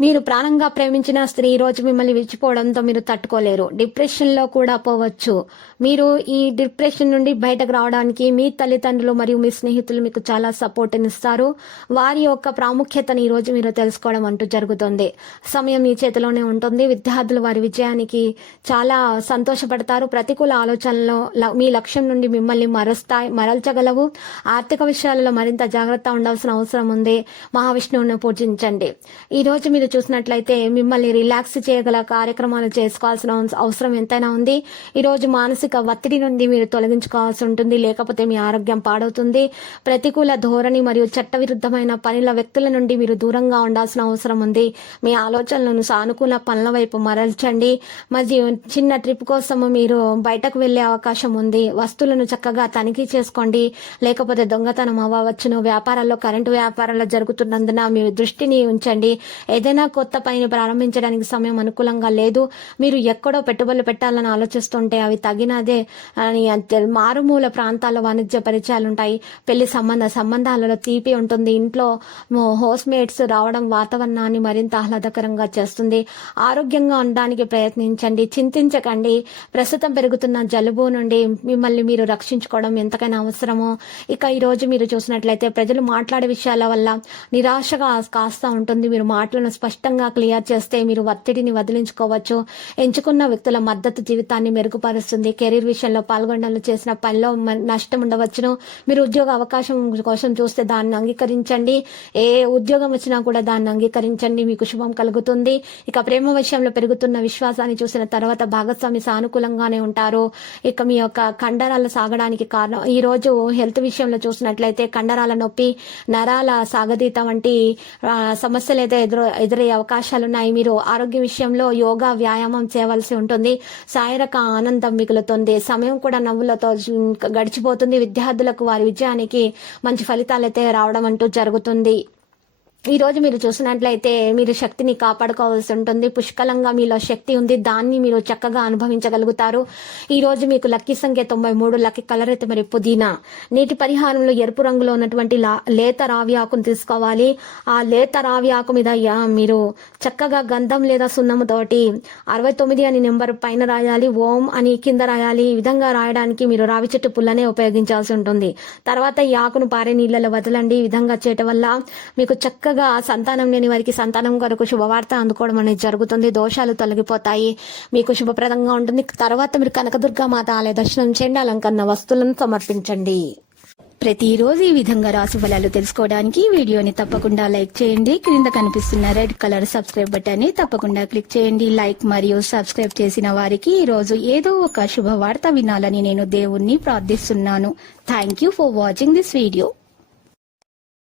మీరు ప్రాణంగా ప్రేమించిన స్త్రీ ఈ రోజు మిమ్మల్ని విడిచిపోవడంతో మీరు తట్టుకోలేరు. డిప్రెషన్లో కూడా పోవచ్చు. మీరు ఈ డిప్రెషన్ నుండి బయటకు రావడానికి మీ తల్లిదండ్రులు మరియు మీ స్నేహితులు మీకు చాలా సపోర్ట్ ఇస్తారు. వారి యొక్క ప్రాముఖ్యతను ఈరోజు రోజు మీరు తెలుసుకోవడం అంటూ జరుగుతుంది. సమయం మీ చేతిలోనే ఉంటుంది. విద్యార్థులు వారి విజయానికి చాలా సంతోషపడతారు. ప్రతికూల ఆలోచనలో ల- మీ లక్ష్యం నుండి మిమ్మల్ని మరస్తాయి మరల్చగలవు. ఆర్థిక విషయాలలో మరింత జాగ్రత్త ఉండాల్సిన అవసరం ఉంది. మహావిష్ణువును పూజించండి. ఈ రోజు మీరు చూసినట్లయితే మిమ్మల్ని రిలాక్స్ చేయగల కార్యక్రమాలు చేసుకోవాల్సిన అవస- అవసరం ఎంతైనా ఉంది. ఈ రోజు మానసిక ఒత్తిడి నుండి మీరు తొలగించుకోవాల్సి ఉంటుంది. లేకపోతే మీ ఆరోగ్యం పాడవుతుంది. ప్రతికూల ధోరణి మరియు చట్టవిరుద్ధమైన పనుల వ్యక్తుల నుండి మీరు దూరంగా ఉండాల్సిన అవసరం ఉంది. మీ ఆలోచనలను సానుకూల పనుల వైపు మరల్చండి. మరియు చిన్న ట్రిప్ కోసము మీరు బయటకు వెళ్ళే అవకాశం ఉంది. వస్తువులను చక్కగా తనిఖీ చేసుకోండి. లేకపోతే దొంగతనం అవ్వవచ్చును. వ్యాపారాల్లో కరెంటు వ్యాపారాల్లో జరుగుతున్నందున మీ దృష్టిని ఉంచండి. ఏదైనా కొత్త పనిని ప్రారంభించడానికి సమయం అనుకూలంగా లేదు. మీరు ఎక్కడో పెట్టుబడులు పెట్టాలని ఆలోచిస్తుంటే అవి తగినదే అని మారుమూల ప్రాంతాల్లో వాణిజ్య పరిచయాలు ఉంటాయి. పెళ్ళి సంబంధ సంబంధాలలో తీపి ఉంటుంది. ఇంట్లో హౌస్ మేట్స్ రావడం వాతావరణాన్ని మరింత ఆహ్లాదకరంగా చేస్తుంది. ఆరోగ్యంగా ఉండడానికి ప్రయత్నించండి. చింతించకండి. ప్రస్తుతం పెరుగుతున్న జలుబు నుండి మిమ్మల్ని మీరు రక్షించుకోవడం ఎంతకైనా అవసరమో. ఇక ఈ రోజు మీరు చూసినట్లయితే ప్రజలు మాట్లాడే విషయాల వల్ల నిరాశగా కాస్త ఉంటుంది. మీరు మాటలను స్పష్టంగా క్లియర్ చేస్తే మీరు ఒత్తిడిని వదిలించుకోవచ్చు. ఎంచుకున్న వ్యక్తుల మద్దతు జీవితాన్ని మెరుగుపరుస్తుంది. కెరీర్ విషయంలో పాల్గొనడంలో చేసిన పనిలో మ- నష్టం ఉండవచ్చును. మీరు ఉద్యోగ అవకాశం కోసం చూస్తే దాన్ని అంగీకరించండి. ఏ ఉద్యోగం వచ్చినా కూడా దాన్ని అంగీకరించండి. మీకు శుభం కలుగుతుంది. ఇక ప్రేమ విషయంలో పెరుగుతున్న విశ్వాసాన్ని చూసిన తర్వాత భాగస్వామి సానుకూలంగానే ఉంటారు. ఇక మీ యొక్క కండరాలు సాగడానికి కారణం ఈ రోజు హెల్త్ విషయంలో చూసినట్లయితే కండరాల నొప్పి నరాల సాగదీత వంటి సమస్యలు అయితే ఎదురు ఎదురయ్యే అవకాశాలు ఉన్నాయి మీరు ఆరోగ్య విషయంలో యోగా వ్యాయామం చేయవలసి ఉంటుంది. శారీరక ఆనందం మిగులుతుంది. సమయం కూడా నవ్వులతో గడిచిపోతుంది. విద్యార్థులకు వారి విజయానికి మంచి ఫలితాలు అయితే రావడం అంటూ జరుగుతుంది. ఈ రోజు మీరు చూసినట్లయితే మీరు శక్తిని కాపాడుకోవాల్సి ఉంటుంది. పుష్కలంగా మీలో శక్తి ఉంది. దాన్ని మీరు చక్కగా అనుభవించగలుగుతారు. ఈ రోజు మీకు లక్కీ సంఖ్య తొంభై మూడు లక్కీ కలర్ అయితే మరి పుదీనా. నీటి పరిహారంలో ఎరుపు రంగులో ఉన్నటువంటి లా- లేత రావి ఆకును తీసుకోవాలి. ఆ లేత రావి ఆకు మీద యా- మీరు చక్కగా గంధం లేదా సున్నముతోటి అరవై తొమ్మిది అని నెంబర్ పైన రాయాలి. ఓం అని కింద రాయాలి. ఈ విధంగా రాయడానికి మీరు రావి చెట్టు పుల్లనే ఉపయోగించాల్సి ఉంటుంది. తర్వాత ఈ ఆకును పారే నీళ్ళలో వదలండి. ఈ విధంగా చేయటం వల్ల మీకు చక్కగా సంతానం లేని వారికి సంతానం కొరకు శుభవార్త అందుకోవడం అనేది జరుగుతుంది. దోషాలు తొలగిపోతాయి. మీకు శుభప్రదంగా ఉంటుంది. తర్వాత మీరు కనకదుర్గా మాత ఆలయ దర్శనం చేయండి. అలంకరణ వస్తువులను సమర్పించండి. ప్రతిరోజు ఈ విధంగా రాశి ఫలాలు తెలుసుకోవడానికి వీడియోని తప్పకుండా లైక్ చేయండి. క్రింద కనిపిస్తున్న రెడ్ కలర్ సబ్స్క్రైబ్ బటన్ని తప్పకుండా క్లిక్ చేయండి. లైక్ మరియు సబ్స్క్రైబ్ చేసిన వారికి ఈ రోజు ఏదో ఒక శుభవార్త వినాలని నేను దేవుణ్ణి ప్రార్థిస్తున్నాను. Thank you for watching this video